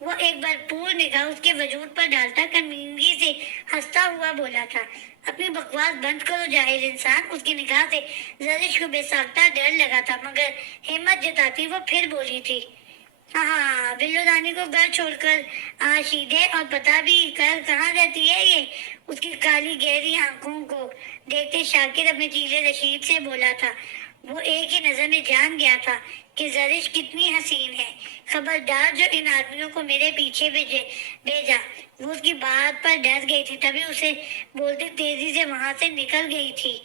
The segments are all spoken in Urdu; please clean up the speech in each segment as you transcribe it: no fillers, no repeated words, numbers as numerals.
وہ ایک بھرپور نگاہ اس کے وجود پر ڈالتا کمینگی سے ہنستا ہوا بولا تھا، اپنی بکواس بند کرو جاہل انسان۔ اس کی نگاہ سے زرش کو بے ساختہ ڈر لگا تھا، مگر ہمت جتاتی وہ پھر بولی تھی، ہاں بلو رانی کو گھر چھوڑ کر آشیدے اور پتہ بھی کر کہاں رہتی ہے یہ؟ اس کی کالی گہری آنکھوں کو دیکھتے شاکر اپنے چیلے رشید سے بولا تھا۔ وہ ایک ہی نظر میں جان گیا تھا کہ زرش کتنی حسین ہے۔ خبردار جو ان آدمیوں کو میرے پیچھے بھیجا۔ وہ اس کی بات پر ڈر گئی تھی، تبھی اسے بولتے تیزی سے وہاں سے نکل گئی تھی،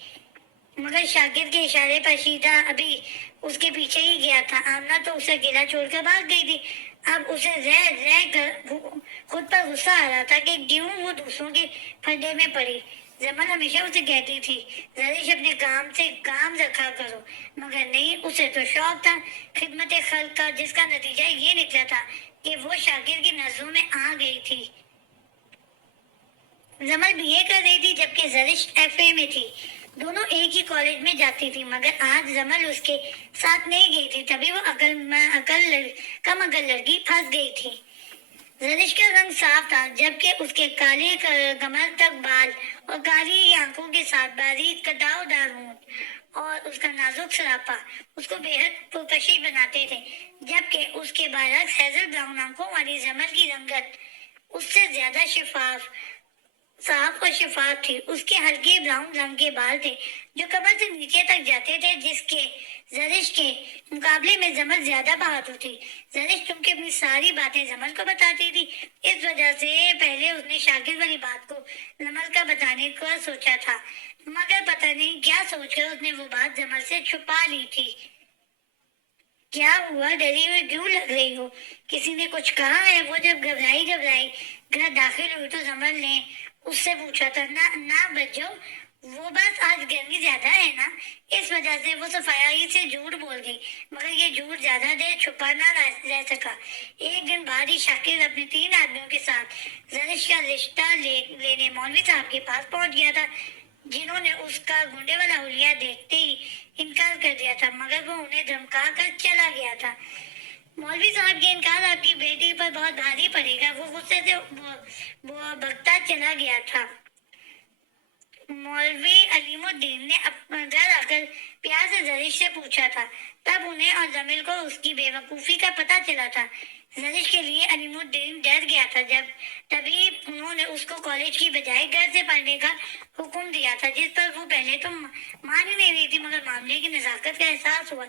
مگر شاکر کے اشارے پر شیدا ابھی اس کے پیچھے ہی گیا تھا۔ آمنہ تو اسے اکیلا چھوڑ کر بھاگ گئی تھی۔ اب اسے رہ رہ کر خود پر غصہ آ رہا تھا کہ کیوں وہ دوسروں کے پھڈے میں پڑی۔ زمن ہمیشہ اسے کہتی تھی، زرش اپنے کام سے کام رکھا کرو، مگر نہیں، اسے تو شوق تھا خدمت خلق کا، جس کا نتیجہ یہ نکلا تھا کہ وہ شاکر کی نظروں میں آ گئی تھی۔ زمل بی اے کر رہی تھی جبکہ زرش ایف اے میں تھی۔ دونوں ایک ہی کالج میں جاتی تھی، مگر آج زمل اس کے ساتھ نہیں گئی تھی، تبھی وہ کم عقل لڑکی پھنس گئی تھی۔ زرش کا رنگ صاف تھا، جبکہ اس کے کالے کمر تک بال اور کالی آنکھوں کے ساتھ باریک کٹاؤ دار ہونٹ اور اس کا نازک سراپا اس کو بے حد پرکشش بناتے تھے، جبکہ اس کے برعکس ہیزل براؤن آنکھوں والی زمل کی رنگت اس سے زیادہ صاف اور شفاف تھی۔ اس کے ہلکے براؤن رنگ کے بال تھے جو کمر سے نیچے تک جاتے تھے، جس کے زرش کے مقابلے میں زمل زیادہ بہادر تھی۔ زرش چونکہ اپنی ساری باتیں زمل کو بتاتی تھی، اس وجہ سے پہلے اس نے شاکر والی بات کو زمل کا بتانے کا سوچا تھا، مگر پتہ نہیں کیا سوچ کر اس نے وہ بات زمل سے چھپا لی تھی۔ کیا ہوا؟ ڈری ہوئی کیوں لگ رہی ہو؟ کسی نے کچھ کہا ہے؟ وہ جب گھبرائی گھر داخل ہوئی تو زمل نے اس سے پوچھا تھا، نہ بچو، وہ بس آج گرمی زیادہ ہے نا، اس وجہ سے وہ صفائی سے جھوٹ بول گئی، مگر یہ جھوٹ زیادہ دیر چھپا نہ رہ سکا۔ ایک دن بعد ہی شاکر اپنے 3 آدمیوں کے ساتھ زرش کا رشتہ لینے مولوی صاحب کے پاس پہنچ گیا تھا، جنہوں نے اس کا گنڈے والا حلیہ دیکھتے ہی انکار کر دیا تھا، مگر وہ انہیں دھمکا کر چلا گیا تھا۔ مولوی صاحب کے انکار آپ کی بیٹی پر بہت بھاری پڑے گا۔ وہ غصے سے بھگتا چلا گیا تھا۔ مولوی علیم الدین نے اپنا گھر آ کر پیار سے زرش سے پوچھا تھا، تب انہیں اور زمل کو اس کی بے وقوفی کا پتہ چلا تھا۔ زرش کے لیے علیم الدین ڈر گیا تھا، تبھی انہوں نے اس کو کالج کی بجائے گھر سے پڑھنے کا حکم دیا تھا، جس پر وہ پہلے تو مان ہی نہیں رہی تھی، مگر معاملے کی نزاکت کا احساس ہوا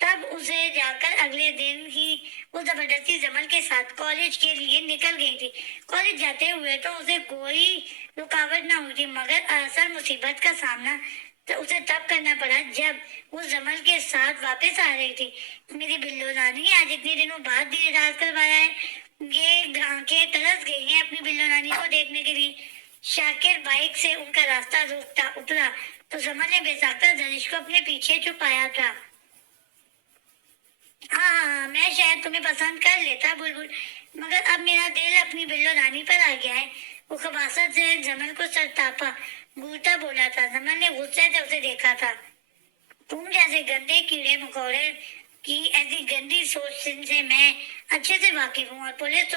تب اسے جا کر اگلے دن ہی وہ زبردستی زمل کے ساتھ کالج کے لیے نکل گئی تھی۔ کالج جاتے ہوئے تو اسے کوئی رکاوٹ نہ ہوئی تھی، مگر اصل مصیبت کا سامنا تو اسے تب کرنا پڑا جب وہ زمل کے ساتھ واپس آ رہی تھی۔ میری بلو رانی، آج اتنے دنوں بعد دیر رات کروایا ہے، یہ آنکھیں ترس گئی ہیں اپنی بلو رانی کو دیکھنے کے لیے۔ شاکر بائک سے ان کا راستہ روکتا اترا تو زمل نے بے ساختہ زرش کو اپنے پیچھے چھپایا تھا۔ ہاں، میں شاید تمہیں پسند کر لیتا بلبل، مگر اب میرا دل اپنی بلو رانی پر آ گیا ہے۔ وہ خباثت سے زمل کو سرتاپا گھورتا بولا تھا۔ زمل نے غصے سے اسے دیکھا تھا۔ تم جیسے گندے کیڑے مکوڑے کی ایسی گندی سوچ سے میں اچھے سے واقف ہوں، اور پولیس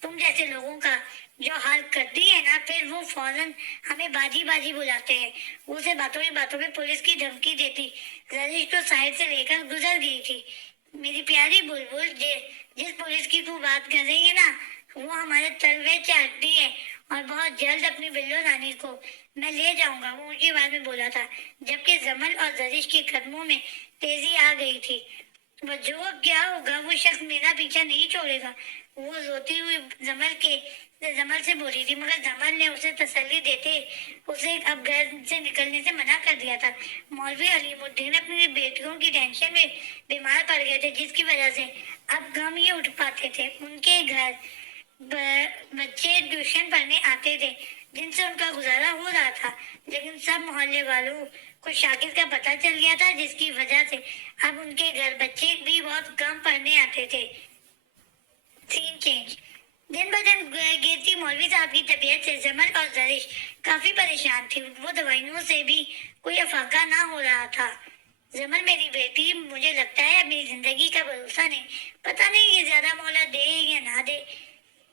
تم جیسے لوگوں کا جو حال کرتی ہے نا، پھر وہ فوراً ہمیں باجی باجی بلاتے ہیں۔ وہ اسے باتوں میں پولیس کی دھمکی دیتی زرش کو سائڈ سے لے کر گزر گئی تھی۔ میری پیاری بلبل، جس پولیس کی تو بات کر رہی ہے نا، وہ ہمارے تلوے چاٹتی ہے، اور بہت جلد اپنی بلو رانی کو میں لے جاؤں گا، وہ اونچی آواز میں بولا تھا، جبکہ زمل اور زرش کے قدموں میں تیزی آ گئی تھی۔ وہ جو کیا ہوگا، وہ شخص میرا پیچھا نہیں چھوڑے گا، وہ روتی ہوئی زمل سے بولی تھی، مگر زمل نے اسے تسلی دیتے اسے اب گھر سے نکلنے سے منع کر دیا تھا۔ مولوی علیم الدین اپنی بیٹیوں کی ٹینشن میں بیمار پڑ گئے تھے، جس کی وجہ سے اب کم ہی اٹھ پاتے تھے۔ ان کے گھر بچے ٹیوشن پڑھنے آتے تھے جن سے ان کا گزارا ہو رہا تھا، لیکن سب محلے والوں کو شاکر کا پتہ چل گیا تھا، جس کی وجہ سے اب ان کے گھر بچے بھی بہت کم پڑھنے آتے تھے۔ سین چینج۔ دن بدن گرتی مولوی صاحب کی طبیعت سے زمل اور زرش کافی پریشان تھی۔ وہ دوائیوں سے بھی کوئی افاقہ نہ ہو رہا تھا۔ زمل میری بیٹی، مجھے لگتا ہے اپنی زندگی کا بھروسہ نہیں، پتہ نہیں یہ زیادہ مہلت دے یا نہ دے،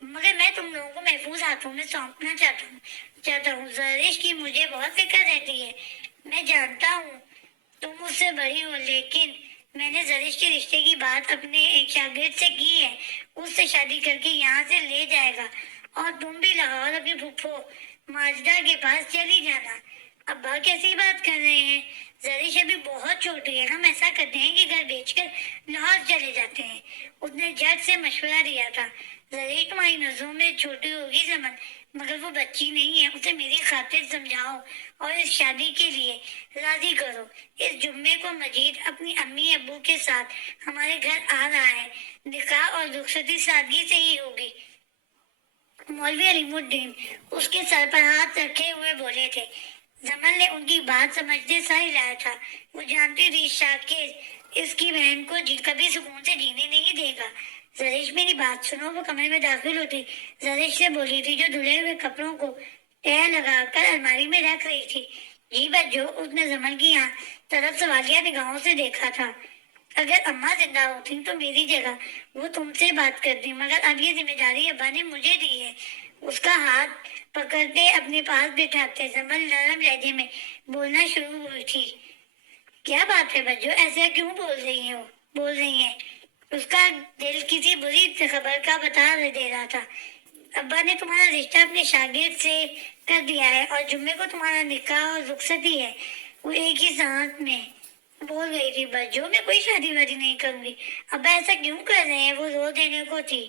مگر میں تم لوگوں کو محفوظ ہاتھوں میں سونپنا چاہتا ہوں۔ زرش کی مجھے بہت فکر رہتی ہے، میں جانتا ہوں تم مجھ سے بڑی ہو، لیکن میں نے زرش کے رشتے کی بات اپنے ایک شاگرد سے کی ہے، اس سے شادی کر کے یہاں سے لے جائے گا، اور تم بھی لاہور اپنی پھپھو ماجدہ کے پاس چلی جانا۔ ابا کیسی بات کر رہے ہیں؟ زرش ابھی بہت چھوٹی ہے، ہم ایسا کرتے ہیں کہ گھر بیچ کر لاہور چلے جاتے ہیں، اس نے جج سے مشورہ دیا تھا۔ زرش تمہاری نظروں میں چھوٹی ہوگی زمن، مگر وہ بچی نہیں ہے، اسے میری خاطر سمجھاؤ اور اس شادی کے لیے راضی کرو۔ اس جمعے کو مجید اپنی امی ابو کے ساتھ ہمارے گھر آ رہا ہے، نکاح اور رخصتی سادگی سے ہی ہوگی۔ مولوی علیم الدین اس کے سر پر ہاتھ رکھے ہوئے بولے تھے۔ زمن نے ان کی بات سمجھتے سر ہلایا تھا، وہ جانتی تھی شاکر اس کی بہن کو کبھی سکون سے جینے نہیں دے گا۔ زرش میری بات سنو، وہ کمرے میں داخل ہوتی زرش سے بولی تھی، جو دھلے ہوئے کپڑوں کو تہ لگا کر الماری میں رکھ رہی تھی۔ جی بجو، اس نے زمن کی طرف سوالیہ نگاہوں سے دیکھا تھا۔ اگر اماں زندہ ہوتی تو میری جگہ وہ تم سے بات کرتی، مگر اب یہ ذمہ داری ابا نے مجھے دی ہے۔ اس کا ہاتھ پکڑتے اپنے پاس بٹھاتے زمن نرم لہجے میں بولنا شروع ہوئی تھی۔ کیا بات ہے بجو، ایسا کیوں بول رہی ہیں؟ اس کا دل کسی بری خبر کا بتا دے رہا تھا۔ ابا نے تمہارا رشتہ اپنے شاگرد سے کر دیا ہے، اور جمعے کو تمہارا نکاح اور رخصتی ہے۔ وہ ایک ہی سانس میں بول گئی تھی۔ بجو، میں کوئی شادی وادی نہیں کروں گی۔ ابا ایسا کیوں کر رہے ہیں؟ وہ رو دینے کو تھی۔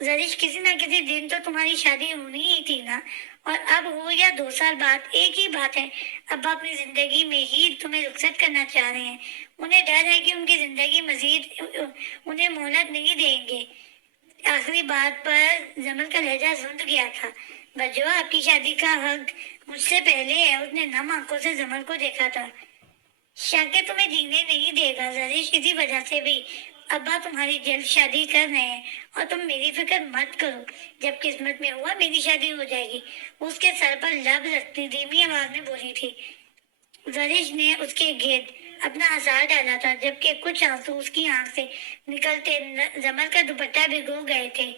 زرش، کسی نہ کسی دن تو تمہاری شادی ہونی ہی تھی نا، اور اب ہو یا 2 سال بعد ایک ہی بات ہے۔ ابا اپنی زندگی میں ہی تمہیں رخصت کرنا چاہ رہے ہیں، انہیں ڈر ہے کہ ان کی زندگی مزید انہیں مہلت نہیں دیں گے۔ آخری بات پر زمن کا لہجہ سند گیا تھا۔ بجو، آپ کی شادی کا حق مجھ سے پہلے ہے۔ اس نے نم آنکھوں سے زمن کو دیکھا تھا۔ شاکر تمہیں جینے نہیں دے گا زرش، اسی وجہ سے بھی ابا تمہاری جلد شادی کر رہے ہیں، اور تم میری فکر مت کرو، جب قسمت میں ہوا میری شادی ہو جائے گی۔ اس کے سر پر لب رکھتی دھیمی آواز میں بولی تھی۔ زرش نے اس کے گرد اپنا آثار ڈالا تھا، جبکہ کچھ آنسو اس کی آنکھ سے نکلتے زمن کا دوپٹہ بھگو گئے تھے۔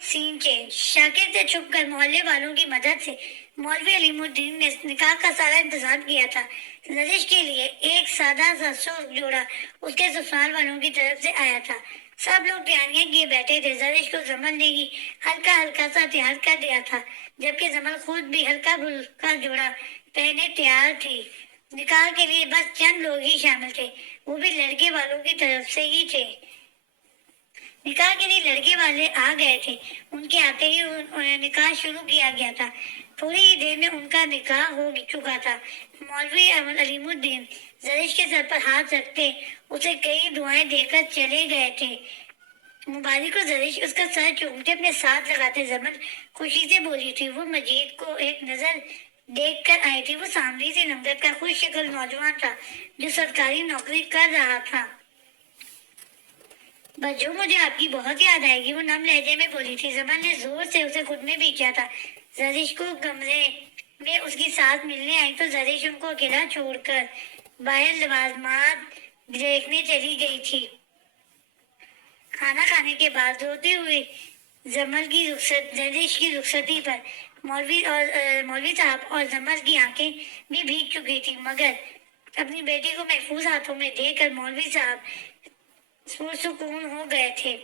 سین چینج۔ شاکر سے چھپ کر محلے والوں کی مدد سے مولوی علیم الدین نے نکاح کا سارا انتظام کیا تھا۔ زرش کے لیے ایک سادہ سا سرخ جوڑا اس کے سسرال والوں کی طرف سے آیا تھا۔ سب لوگ تیاریاں کیے بیٹھے تھے۔ زرش کو زمن نے ہی ہلکا ہلکا سا تیار کر دیا تھا، جبکہ زمن خود بھی ہلکا پھلکا جوڑا پہنے تیار تھی۔ نکاح کے لیے بس چند لوگ ہی شامل تھے، وہ بھی لڑکے والوں کی طرف سے ہی تھے۔ نکاح کے لیے لڑکے والے آ گئے تھے، ان کے آتے ہی نکاح شروع کیا گیا تھا۔ تھوڑی ہی دیر میں ان کا نکاح ہو چکا تھا۔ مولوی علیم الدین زرش کے سر پر ہاتھ رکھتے اسے کئی دعائیں دے کر چلے گئے تھے۔ مبارک ہو زرش، اس کا سر چومتے اپنے ساتھ لگاتے زمن خوشی سے بولی تھی۔ وہ مجید کو ایک نظر دیکھ کر آئی تھی۔ وہ سامنے سے نمزد کا خوش شکل نوجوان تھا، جو سرکاری نوکری کر رہا تھا۔ بجو، مجھے آپ کی بہت یاد آئے گی، وہ نم لہجے میں بولی تھی۔ زمن نے زور سے اسے خود میں بیچا تھا۔ زرش کو کمرے میں اس کی ساتھ ملنے آئی تو زرش ان کو اکیلا چھوڑ کر باہر لوازمات دیکھنے چلی گئی تھی۔ کھانا کھانے کے بعد روتے ہوئے زرش کی رخصتی پر مولوی صاحب اور زمن کی آنکھیں بھی بھیگ چکی تھی، مگر اپنی بیٹی کو محفوظ ہاتھوں میں دے کر مولوی صاحب پرسکون ہو گئے تھے۔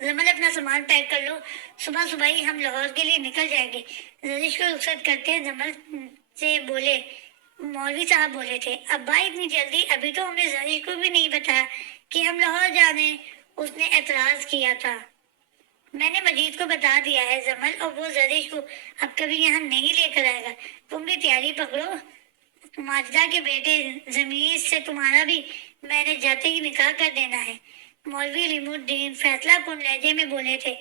زمن، اپنا سامان پیک کر لو، صبح صبح ہی ہم لاہور کے لیے نکل جائیں گے۔ زرش کو رخصت کرتے زمن سے مولوی صاحب بولے تھے۔ ابا، اتنی جلدی؟ ابھی تو ہم نے زرش کو بھی نہیں بتایا کہ ہم لاہور جا رہے ہیں، اس نے اعتراض کیا تھا۔ میں نے مجید کو بتا دیا ہے زمن، اور وہ زرش کو اب کبھی یہاں نہیں لے کر آئے گا۔ تم بھی تیاری پکڑو، ماجدہ کے بیٹے زمیر سے تمہارا بھی میں نے جاتے ہی نکاح کر دینا ہے۔ مولوی علیم الدین فیصلہ کن لہجے میں بولے تھے۔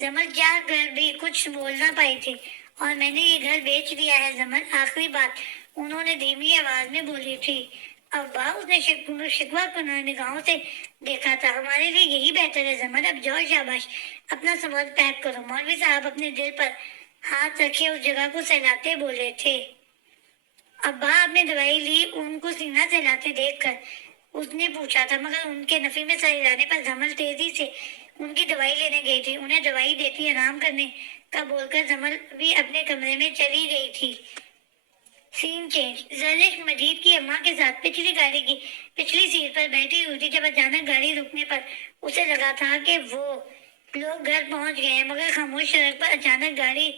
زمن چاہ کر بھی کچھ بول نہ پائی تھی۔ اور میں نے یہ گھر بیچ دیا ہے زمن، آخری بات انہوں نے دھیمی آواز میں بولی تھی۔ ابا، اس نے شکوہ کن نگاہوں سے دیکھا تھا۔ ہمارے لیے یہی بہتر ہے زمن، اب جاؤ، شاباش، اپنا سامان پیک کرو۔ مولوی صاحب اپنے دل پر ہاتھ رکھے اس جگہ کو سہلاتے بولے تھے۔ ابا آپ نے دوائی لی؟ ان کو سینہ سہلاتے دیکھ کر اس نے پوچھا تھا، مگر ان کے نفی میں سر ہلانے پر جمل تیزی سے ان کی دوائی لینے گئی تھی۔ انہیں دوائی دیتی آرام کرنے کا بول کر جمل بھی اپنے کمرے میں چلی گئی تھی۔ سین چینج۔ زرش مجید کی اماں کے ساتھ پچھلی گاڑی کی پچھلی سیٹ پر بیٹھی ہوئی تھی جب اچانک گاڑی رکنے پر اسے لگا تھا کہ وہ لوگ گھر پہنچ گئے ہیں، مگر خاموش سڑک پر اچانک گاڑی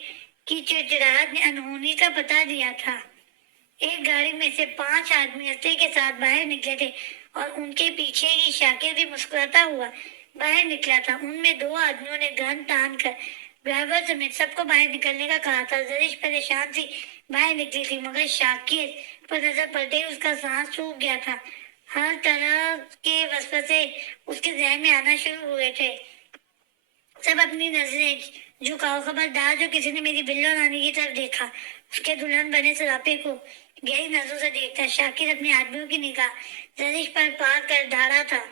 کی چڑچڑاہٹ نے انہونی کا پتہ دیا تھا۔ ایک گاڑی میں سے 5 آدمی اسلحے کے ساتھ باہر نکلے تھے اور ان کے پیچھے ہی شاکر بھی مسکراتا ہوا باہر نکلا تھا۔ ان میں 2 آدمیوں نے گن تان کر ڈرائیور سمیت سب کو باہر نکلنے کا کہا تھا۔ زرش پریشان سی باہر نکلی تھی، مگر شاکر پر نظر پڑتے ہی اس کا سانس سوکھ گیا تھا۔ ہر طرح کے وسوسے اس کے ذہن میں آنا شروع ہوئے تھے۔ سب اپنی نظریں جھکاؤ، خبردار جو کسی نے میری بلو رانی کی طرف دیکھا۔ اس کے دلہن بنے سراپے کو گہری نظروں سے دیکھتا۔ شاکر اپنے آدمیوں کی نگاہ زرش پر پار کر دھاڑا تھا۔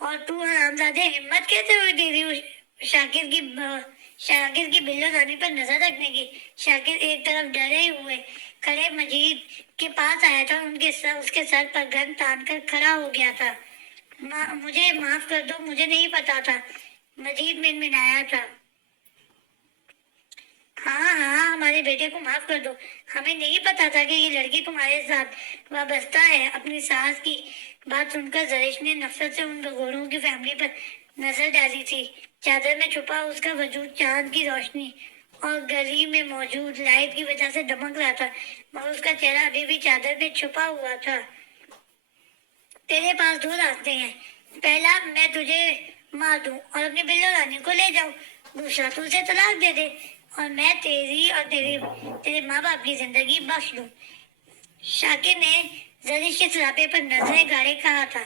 اور تو حرامزادے ہمت کیسے ہوئی تیری شاکر کی بلو رانی پر نظر رکھنے کی؟ شاکر ایک طرف ڈرے ہوئے کھڑے مجید کے پاس آیا تھا اور اس کے سر پر گن تان کر کھڑا ہو گیا تھا۔ مجھے معاف کر دو، مجھے نہیں پتا تھا، مجید منمنایا تھا۔ ہاں ہاں، ہمارے بیٹے کو معاف کر دو، ہمیں نہیں پتا تھا کہ یہ لڑکی تمہارے ساتھ وابستہ ہے۔ اپنی ساس کی بات سن کر زرش نے نفرت سے ان بگوڑوں کی فیملی پر نظر ڈالی تھی۔ چادر میں چھپا اس کا وجود چاند کی روشنی اور گلی میں موجود لائٹ کی وجہ سے دمک رہا تھا، مگر اس کا چہرہ ابھی بھی چادر میں چھپا ہوا تھا۔ تیرے پاس 2 راستے ہیں، پہلا میں تجھے مار دوں اور اپنی بلو رانی کو لے جاؤں، دوسرا تو اسے طلاق دے دے اور میں تیری اور تیرے ماں باپ کی زندگی بخش دوں۔ شاکر نے زرش کے سراپے پر نظریں گاڑے کہا تھا،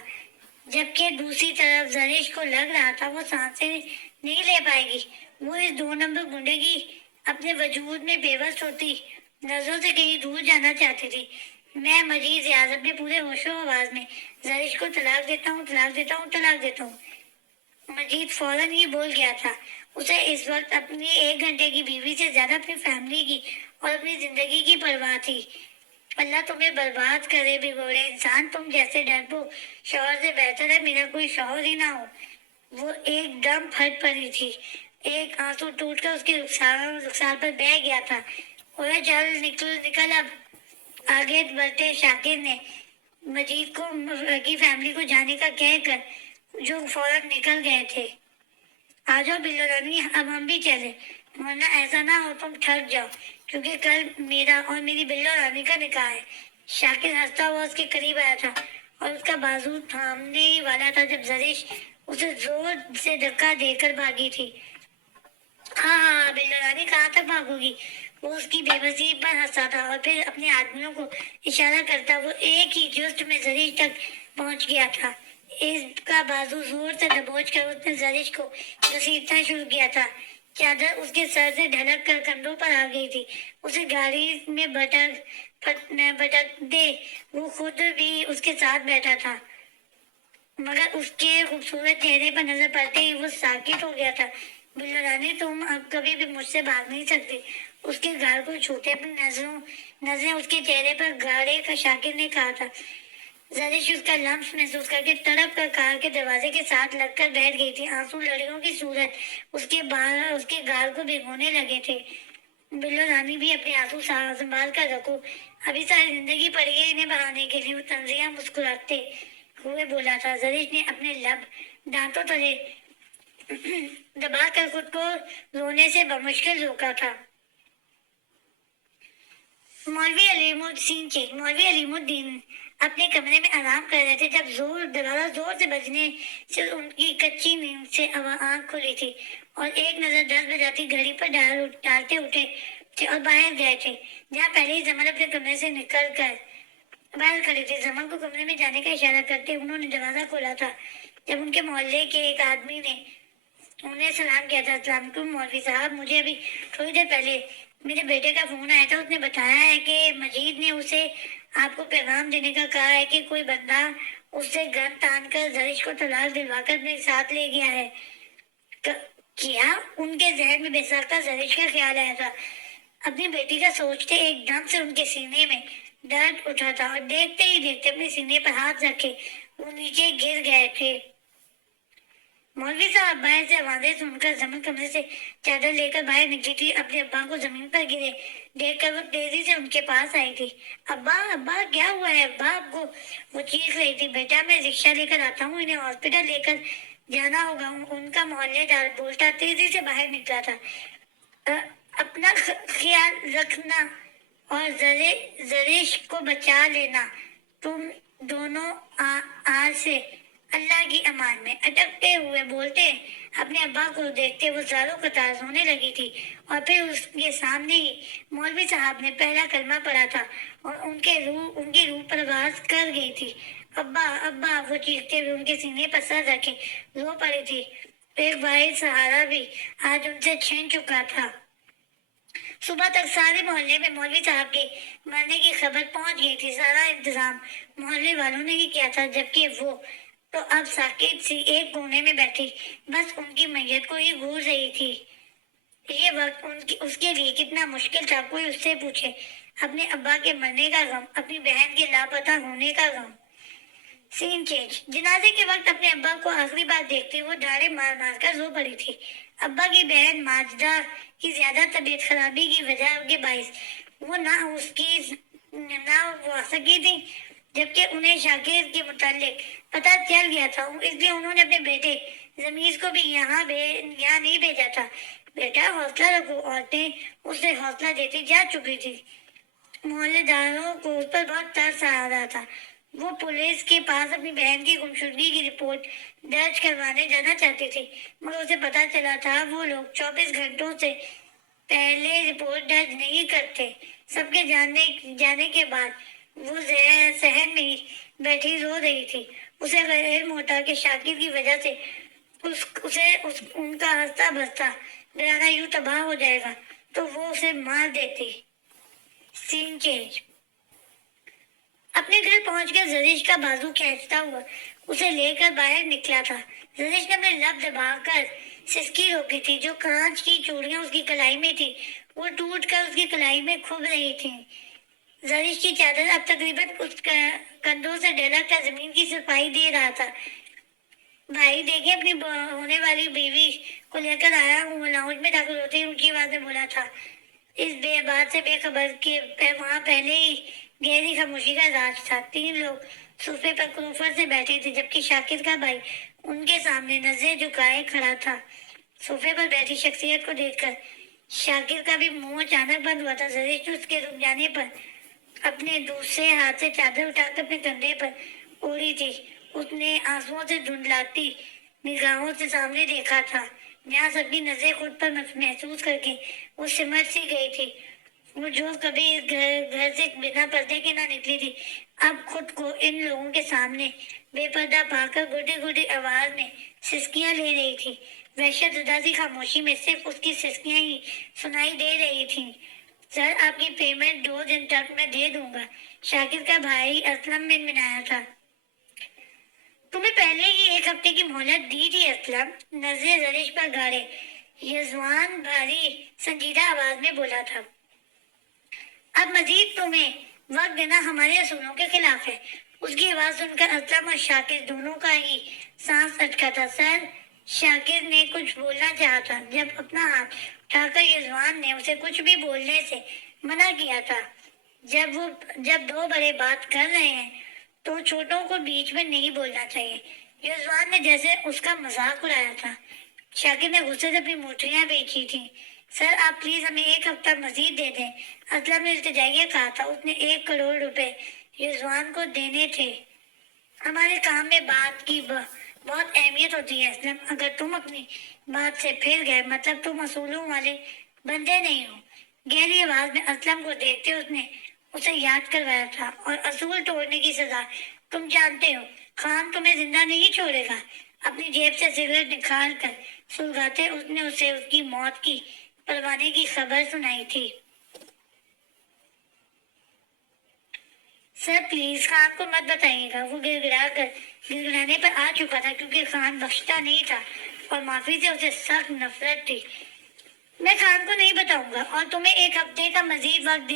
جبکہ دوسری طرف زرش کو لگ رہا تھا وہ سانسیں نہیں لے پائے گی۔ وہ اس 2 نمبر گنڈے کی اپنے وجود میں بے بس ہوتی نظروں سے کہیں دور جانا چاہتی تھی۔ میں مجید ریاض اپنے پورے ہوش و آواز میں زرش کو طلاق دیتا ہوں، طلاق دیتا ہوں، طلاق دیتا ہوں۔ مجید فوراً ہی بول گیا تھا۔ اسے اس وقت اپنی 1 گھنٹے کی بیوی سے زیادہ اپنی فیملی کی اور اپنی زندگی کی پرواہ تھی۔ اللہ تمہیں برباد کرے بگوڑے انسان، تم جیسے ڈرپوک شوہر سے بہتر ہے میرا کوئی شوہر ہی نہ ہو۔ وہ ایک دم پھٹ پڑی تھی، ایک آنسو ٹوٹ کر اس کے رخسار پر بہہ گیا تھا۔ اوے چل نکل اب۔ آگے بڑھتے شاکر نے مجید کو کی فیملی کو جانے کا کہہ کر جو فوراً نکل گئے تھے۔ آ جاؤ بلو رانی، اب ہم بھی چلیں، ورنہ ایسا نہ ہو تم تھک جاؤ، کیونکہ کل میرا اور میری بلو رانی کا نکاح ہے۔ شاکر ہنستا ہوا اس کے قریب آیا تھا اور اس کا بازو تھامنے ہی والا تھا جب زرش اسے زور سے دھکا دے کر بھاگی تھی۔ ہاں ہاں بلو رانی، کہاں تک بھاگو گی؟ وہ اس کی بے بسی پر ہنسا تھا اور پھر اپنے آدمیوں کو اشارہ کرتا وہ ایک ہی جست میں زرش تک پہنچ گیا تھا۔ اس کا بازو زور سے دبوچ کر اس نے زرش کو گھسیٹنا شروع کیا تھا۔ چادر اس کے سر سے ڈھلک کر کندھوں پر آ گئی تھی۔ اسے گاڑی میں بٹک دے وہ خود بھی اس کے ساتھ بیٹھا تھا، مگر اس کے خوبصورت چہرے پر نظر پڑتے ہی وہ ساکت ہو گیا تھا۔ بلو رانی، تم اب کبھی بھی مجھ سے بھاگ نہیں سکتی۔ اس کے گال کو چھوتے اپنی نظریں اس کے چہرے پر گاڑے کا شاکر نے کہا تھا۔ زرش اس کا لمس محسوس کر کے تڑپ کر کار کے دروازے کے ساتھ لگ کر بیٹھ گئی تھی۔ آنسو لڑیوں کی صورت اس کے گال کو بھگونے لگے تھے۔ بلو رانی بھی اپنے آنسو سنبھال کر رکھو، ابھی ساری زندگی پڑی ہے انہیں بہانے کے لیے، وہ تنزیہ مسکراتے ہوئے بولا تھا۔ زرش نے اپنے لب دانتوں تلے دبا کر خود کو رونے سے بمشکل روکا تھا۔ مولوی علیم الدین اپنے کمرے میں آرام کر رہے تھے جب دروازہ زور سے بجنے سے ان کی کچی نیند سے آنکھ کھلی تھی اور ایک نظر 10 بجاتی گھڑی پر ڈالتے اٹھے تھے اور باہر گئے تھے، جہاں پہلے ہی زمل اپنے کمرے سے نکل کر باہر کھڑی تھی۔ زمل کو کمرے میں جانے کا اشارہ کرتے انہوں نے دروازہ کھولا تھا جب ان کے محلے کے ایک آدمی نے انہیں سلام کیا تھا۔ السلام علیکم مولوی صاحب، مجھے ابھی تھوڑی دیر پہلے میرے بیٹے کا فون آیا تھا، اس نے بتایا ہے کہ مجید نے اسے آپ کو پیغام دینے کا کہا ہے کہ کوئی بندہ اس سے گن تان کر زرش کو طلاق دلوا کر اپنے ساتھ لے گیا ہے۔ کیا؟ ان کے ذہن میں بے ساختہ زرش کا خیال آیا تھا۔ اپنی بیٹی کا سوچتے ایک دم سے ان کے سینے میں درد اٹھا تھا اور دیکھتے ہی دیکھتے اپنے سینے پر ہاتھ رکھے وہ نیچے گر گئے تھے۔ مولوی صاحب باہر سے آوازیں سن کر زمین کمرے سے چادر لے کر باہر نکلی تھی۔ اپنے ابا کو زمین پر گرے دیکھ کر وہ تیزی سے ان کے پاس آئی تھی۔ ابا ابا کیا ہوا ہے ابا آپ کو؟ وہ چیخ رہی تھی۔ بیٹا میں رکشہ لے کر آتا ہوں، انہیں ہاسپٹل لے کر جانا ہوگا۔ ان کا محلے دار بولتا تیزی سے باہر نکلا تھا۔ اپنا خیال رکھنا اور زریش کو بچا لینا۔ تم دونوں آج سے اللہ کی امان میں۔ اٹکتے ہوئے بولتے اپنے ابا کو دیکھتے وہ زاروں قطار رونے لگی تھی اور پھر اس کے سامنے ہی مولوی صاحب نے پہلا کلمہ پڑھا تھا اور ان کی روح پرواز کر گئی تھی۔ ابا ابا وہ چیختے ہوئے ان کے سینے پر سر رکھے رو پڑی تھی۔ ایک واحد سہارا بھی آج ان سے چھین چکا تھا۔ صبح تک سارے محلے میں مولوی صاحب کے مرنے کی خبر پہنچ گئی تھی۔ سارا انتظام محلے والوں نے ہی کیا تھا، جبکہ وہ تو اب ساکت سی ایک کونے میں بیٹھی بس ان کی میت کو ہی گھور رہی تھی۔ یہ وقت اس کے لیے کتنا مشکل تھا، کوئی اس سے پوچھے۔ اپنے ابا کے مرنے کا غم، اپنی بہن کے لاپتہ ہونے کا غم۔ سین چینج۔ جنازے کے وقت اپنے ابا کو آخری بار دیکھتے وہ ڈاڑے مار مار کر رو پڑی تھی۔ ابا کی بہن ماجدہ کی زیادہ طبیعت خرابی کی وجہ کے باعث وہ نہ آ سکی تھی، جبکہ انہیں شاکر کے متعلق پتہ چل گیا تھا، اس لیے انہوں نے اپنے بیٹے ضمیز کو بھی یہاں نہیں بھیجا تھا۔ بیٹا حوصلہ رکھو، عورتیں اسے حوصلہ دیتی جا چکی تھی۔ محلے داروں کو اس پر بہت ترس آ رہا تھا۔ وہ پولیس کے پاس اپنی بہن کی گمشدگی کی رپورٹ درج کروانے جانا چاہتی تھی، مگر اسے پتا چلا تھا وہ لوگ 24 گھنٹوں سے پہلے رپورٹ درج نہیں کرتے۔ سب کے جانے کے بعد وہ صحن میں ہی بیٹھی رو رہی تھی۔ اسے علم ہوتا کہ شاکر کی وجہ سے ان کا ہنستا بستا گھرانہ یوں تباہ ہو جائے گا تو وہ اسے مار دیتی۔ سین چینج۔ اپنے گھر پہنچ کر زریش کا بازو کھینچتا ہوا اسے لے کر باہر نکلا تھا۔ زریش نے اپنے لب دبا کر سسکی روکی تھی۔ جو کانچ کی چوڑیاں اس کی کلائی میں تھی وہ ٹوٹ کر اس کی کلائی میں کھب رہی تھیں۔ زریش کی چادر اب تقریباً اس کندھوں سے ڈھلک کر زمین کی صفائی دے رہا تھا۔ بھائی دیکھیں اپنی ہونے والی بیوی کو لے کر آیا ہوں، وہ لاؤنج میں داخل ہوتے ہی اونچی آواز میں بولا تھا، اس بات سے بے خبر کہ وہاں پہلے ہی گہری خاموشی کا راج تھا۔ 3 لوگ صوفے پر کروفر سے بیٹھے تھے، جبکہ شاکر کا بھائی ان کے سامنے نظریں جھکائے کھڑا تھا۔ صوفے پر بیٹھی شخصیت کو دیکھ کر شاکر کا بھی منہ اچانک بند ہوا تھا۔ زریش اس کے رک جانے پر اپنے دوسرے ہاتھ سے چادر اٹھا کر اپنے کندھے پر اوڑھی تھی۔ اس نے آنسوؤں سے دھندلاتی نگاہوں سے سامنے دیکھا تھا، جہاں سب کی نظریں خود پر محسوس کر کے وہ سمٹ سی گئی تھی۔ وہ جو کبھی اس گھر سے بنا پردے کے نہ نکلی تھی، اب خود کو ان لوگوں کے سامنے بے پردہ پا کر گھٹی گھٹی آواز میں سسکیاں لے رہی تھی۔ وحشت زدہ سی خاموشی میں صرف اس کی سسکیاں ہی سنائی دے رہی تھیں۔ سر آپ کی پیمنٹ 2 دن تک میں دے دوں گا، شاکر کا بھائی اسلم منمنایا تھا۔ تمہیں پہلے ہی 1 ہفتے کی مہلت دی تھی اسلم، نظریں زریش پر گاڑے یزوان بھاری سنجیدہ آواز میں بولا تھا۔ اب مزید تمہیں وقت دینا ہمارے اصولوں کے خلاف ہے۔ اس کی آواز سن کر اسلم اور شاکر دونوں کا ہی سانس اٹکا تھا۔ سر شاکر نے کچھ بولنا چاہا تھا، جب اپنا ہاتھ اٹھا کر یزوان نے اسے کچھ بھی بولنے سے منع کیا تھا۔ جب 2 بڑے بات کر رہے ہیں تو چھوٹوں کو بیچ میں نہیں بولنا چاہیے۔ یزوان نے جیسے اس کا مذاق اڑایا تھا۔ شاکر نے غصے سے اپنی مٹھیاں بیچی تھیں۔ سر آپ پلیز ہمیں 1 ہفتہ مزید دے دیں، اسلم نے التجائیہ کہا تھا۔ اس نے 1 کروڑ روپے یزوان کو دینے تھے۔ ہمارے کام میں بات کی بہت اہمیت ہوتی ہے اسلم، اگر تم اپنی بات سے پھر گئے مطلب تم اصولوں والے بندے نہیں ہو۔ گہری آواز میں اسلم کو دیکھتے اس نے اسے یاد کروایا تھا، اور اصول توڑنے کی سزا تم جانتے ہو، خان تمہیں زندہ نہیں چھوڑے گا۔ اپنی جیب سے سگریٹ نکال کر سلگاتے اس نے اسے اس کی موت کی پروانے کی خبر سنائی تھی۔ سر پلیز خان کو مت بتائیے گا۔ وہ گڑگڑانے پر آ چکا تھا، کیونکہ خان بخشتا نہیں تھا اور معافی سے اسے سخت نفرت تھی۔ میں خان کو نہیں بتاؤں گا اور تمہیں 1 ہفتے کا مزید وقت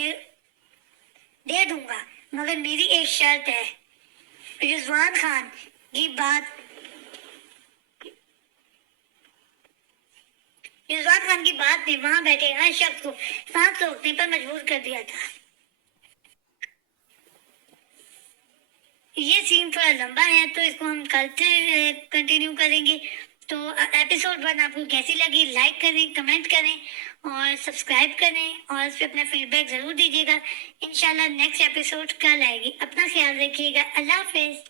دے دوں گا، مگر میری ایک شرط ہے۔ رضوان خان کی بات رضوان خان کی بات نے وہاں بیٹھے ہر شخص کو سانس روکنے پر مجبور کر دیا تھا۔ یہ سین تھوڑا لمبا ہے تو اس کو ہم کل سے کنٹینیو کریں گے۔ تو ایپیسوڈ 1 آپ کو کیسی لگی، لائک کریں، کمنٹ کریں اور سبسکرائب کریں اور اس پہ اپنا فیڈ بیک ضرور دیجیے گا۔ انشاءاللہ نیکسٹ ایپیسوڈ کل آئے گی۔ اپنا خیال رکھیے گا۔ اللہ حافظ۔